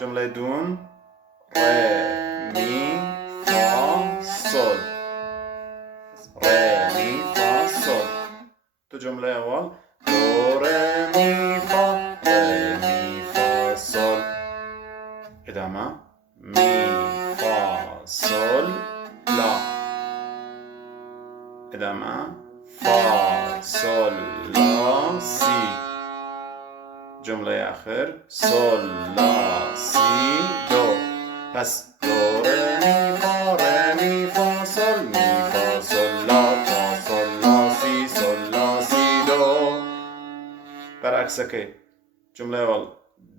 جمله دوم ره می فا سل. ره می فا سل. تو جمله اول دو ره می فا ره می فا سل. ادامه می فا سل لا. ادامه فا سل لا سی. جمله آخر سل لا سی دو. پس دو ره می فا سل می فا سل لا فا سل لا سی سل لا سی دو. برعکس که جمله اول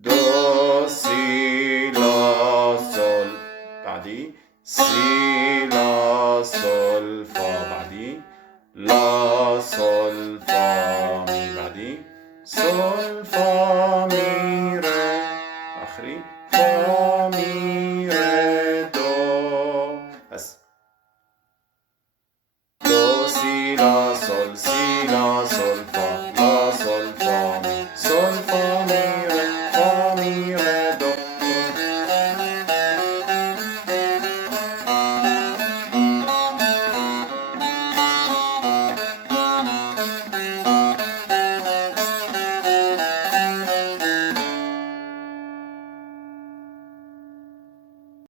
دو سی لا سل بعدی سی لا سل فا بعدی لا سل فا می بعدی سل فا می ره آخری فا می ره دو. پس دو سی لا سل